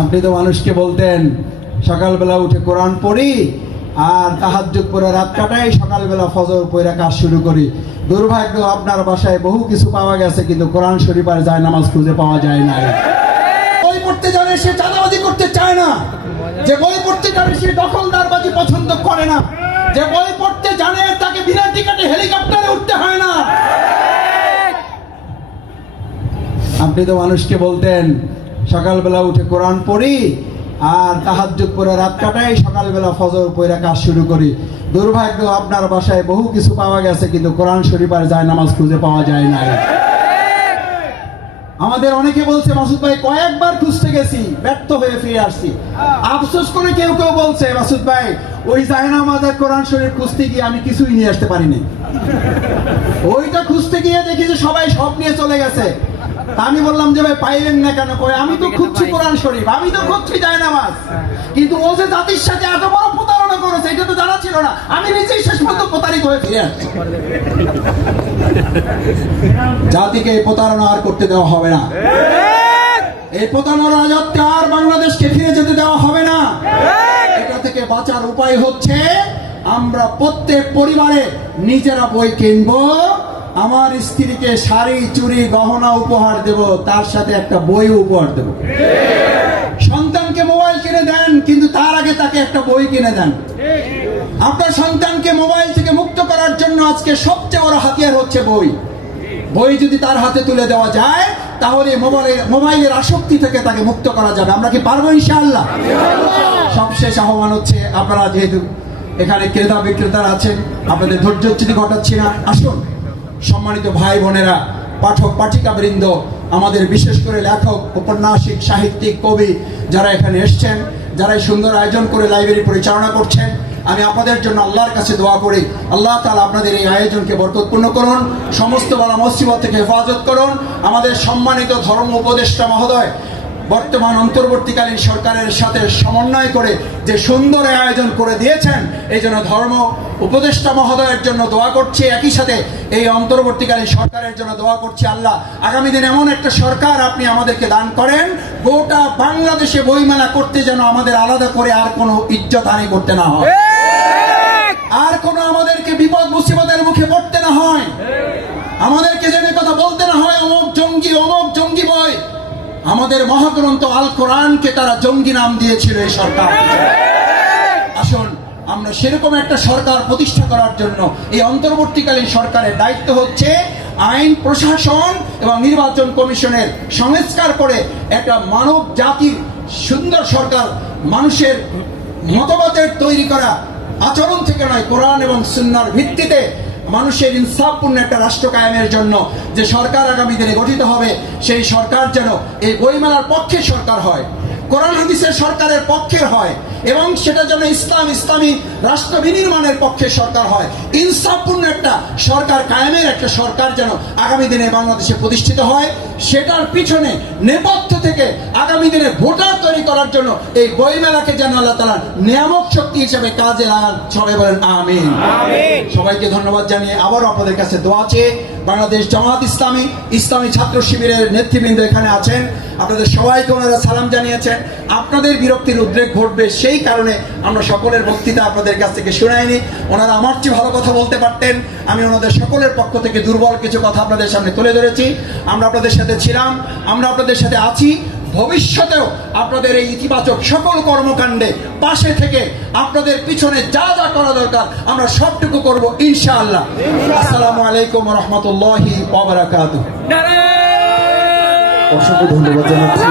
আপনি তো মানুষকে বলতেন সকালবেলা উঠে কোরআন পড়ি আর তাহাজ্জুদ পড়ে রাত কাটাই, সকালবেলা ফজর পড়ে কাজ শুরু করি। দুর্ভাগ্য, আপনার বাসায় বহু কিছু পাওয়া গেছে, কিন্তু কোরআন শরীফ আর যায় নামাজ খুঁজে পাওয়া যায় না। বই পড়তে জানে সে চাঁদাবাজি করতে চায় না, যে বই পড়তে জানে সে দখলদারবাজি পছন্দ করে না, যে বই পড়তে জানে তাকে বিনা টিকেটে হেলিকপ্টারে উঠতে হয় না। আপনি তো মানুষকে বলতেন সকালবেলা উঠে কোরআন পড়ি আর তাহাজ্জুদ পড়ে রাত কাটাই, সকালবেলা ফজর পড়ে কাজ শুরু করি। দুর্ভাগ্য, আপনার বাসায় বহু কিছু পাওয়া গেছে, কিন্তু কোরআন শরীফ আর যায় নামাজ খুঁজে পাওয়া যায় না। আমাদের অনেকে বলছে মাসুদ ভাই কয়েকবার খুঁজতে গেছি, ব্যর্থ হয়ে ফিরে আসছি। আফসোস করে কেউ কেউ বলছে মাসুদ ভাই ওই জায়নামাজ আর কোরআন শরীফ খুঁজতে গিয়ে আমি কিছুই নিয়ে আসতে পারিনি, ওইটা খুঁজতে গিয়ে দেখি যে সবাই সব নিয়ে চলে গেছে। আমি বললাম যে ভাই পাইলেন না কেন? কই আমি তো খুঁজছি কোরআন শরীফ, আমি তো খুঁজছি জায়নামাজ, কিন্তু ও যে জাতির সাথে এত বড় প্রতারণা করেছে এটা তো জানা ছিল না। আমি নিজেই শেষ পর্যন্ত প্রতারিত হয়ে ফিরে আসছি। জাতিকে এই প্রতারণা আর করতে দেওয়া হবে না, এই প্রতারণার রাজত্বে আর বাংলাদেশকে ফিরে যেতে দেওয়া হবে না। এটা থেকে বাঁচার উপায় হচ্ছে আমরা প্রত্যেক পরিবারে নিজেরা বই কিনবো, আমার স্ত্রীকে শাড়ি চুড়ি গহনা উপহার দেব, তার সাথে একটা বই উপহার দেব। সন্তানকে মোবাইল কিনে দেন, কিন্তু তার আগে তাকে একটা বই কিনে দেন। আপনার সন্তানকে মোবাইল থেকে মুক্ত করার জন্য আজকে সবচেয়ে বড় হাতিয়ার হচ্ছে বই। বই যদি তার হাতে তুলে দেওয়া যায় তাহলে মোবাইলের আসক্তি থেকে তাকে মুক্ত করা যাবে। আমরা কি পারবো ইনশাআল্লাহ? সবশেষ আহ্বান হচ্ছে, আপনারা যেহেতু এখানে ক্রেতা বিক্রেতারা আছেন, আপনাদের ধৈর্যচ্যুতি ঘটাচ্ছি না। আসুন সম্মানিত ভাই বোনেরা, পাঠক পাঠিকা বৃন্দ, আমাদের বিশেষ করে লেখক, ঔপন্যাসিক, সাহিত্যিক, কবি যারা এখানে এসছেন, যারা এই সুন্দর আয়োজন করে লাইব্রেরি পরিচালনা করছেন, আমি আপনাদের জন্য আল্লাহর কাছে দোয়া করি আল্লাহ তাআলা আপনাদের এই আয়োজনকে বরকতপূর্ণ করুন, সমস্ত বালা মুসিবত থেকে হেফাজত করুন। আমাদের সম্মানিত ধর্ম উপদেষ্টা মহোদয় বর্তমান অন্তর্বর্তীকালীন সরকারের সাথে সমন্বয় করে যে সুন্দর আয়োজন করে দিয়েছেন, এই জন্য ধর্ম উপদেষ্টা মহোদয়ের জন্য দোয়া করছি, একই সাথে এই অন্তর্বর্তীকালীন সরকারের জন্য দোয়া করছি। আল্লাহ আগামী দিনে এমন একটা সরকার আপনি আমাদেরকে দান করেন, গোটা বাংলাদেশে বইমেলা করতে যেন আমাদের আলাদা করে আর কোনো ইজ্জতহানি করতে না হয়, আর কোনো আমাদেরকে বিপদ মুসিবতের মুখে পড়তে না হয়, আমাদেরকে যেন কথা বলতে না হয় অমুক জঙ্গি বই। আমাদের মহাগ্রন্থ আল কোরআনকে তারা জঙ্গি নাম দিয়েছিল এই সরকার। আসুন আমরা সেরকম একটা সরকার প্রতিষ্ঠা করার জন্য এই অন্তর্বর্তীকালীন সরকারের দায়িত্ব হচ্ছে আইন প্রশাসন এবং নির্বাচন কমিশনের সংস্কার করে একটা মানব জাতির সুন্দর সরকার, মানুষের মতবাদের তৈরি করা, আচরণ থেকে নয়, কোরআন এবং সুন্নাহর ভিত্তিতে মানুষের ইনসাফপূর্ণ একটা রাষ্ট্র কায়েমের জন্য যে সরকার আগামী দিনে গঠিত হবে, সেই সরকার যেন এই বইমেলার পক্ষে সরকার হয়, কোরআন হাদিসের সরকারের পক্ষের হয়, এবং সেটা যেন ইসলামী রাষ্ট্র বিনির্মাণের পক্ষে সরকার হয়। ইনসাফপূর্ণ একটা সরকার কায়েমের একটা সরকার যেন আগামী দিনে বাংলাদেশে প্রতিষ্ঠিত হয়, সেটার পিছনে নেপথ্য থেকে আগামী দিনে ভোটার তৈরি করার জন্য এই বইমেলাকে যেন আল্লাহ তাআলা নিয়ামক শক্তি হিসেবে কাজে লাগান। সবাই বলেন আমিন। সবাইকে ধন্যবাদ জানিয়ে আবার আপনাদের কাছে দোয়া চেয়ে, বাংলাদেশ জামাত ইসলামী ছাত্র শিবিরের নেতৃবৃন্দ এখানে আছেন, আপনাদের সবাইকে ওনারা সালাম জানিয়েছেন। আপনাদের বিরক্তির উদ্রেক ঘটবে সেই কারণে আমরা সকলের বক্তৃতা আপনাদের কাছ থেকে শুনাইনি। ওনারা আমার চেয়ে ভালো কথা বলতে পারতেন, আমি ওনাদের সকলের পক্ষ থেকে দুর্বল কিছু কথা আপনাদের সামনে তুলে ধরেছি। আমরা আপনাদের সাথে ছিলাম, আমরা আপনাদের সাথে আছি, ভবিষ্যতেও আপনাদের এই ইতিবাচক সকল কর্মকাণ্ডে পাশে থেকে আপনাদের পিছনে যা যা করা দরকার আমরা সবটুকু করব ইনশাআল্লাহ। আসসালামু আলাইকুম ওয়া রাহমাতুল্লাহি ওয়া বারাকাতুহু। অসংখ্য ধন্যবাদ জানাচ্ছি।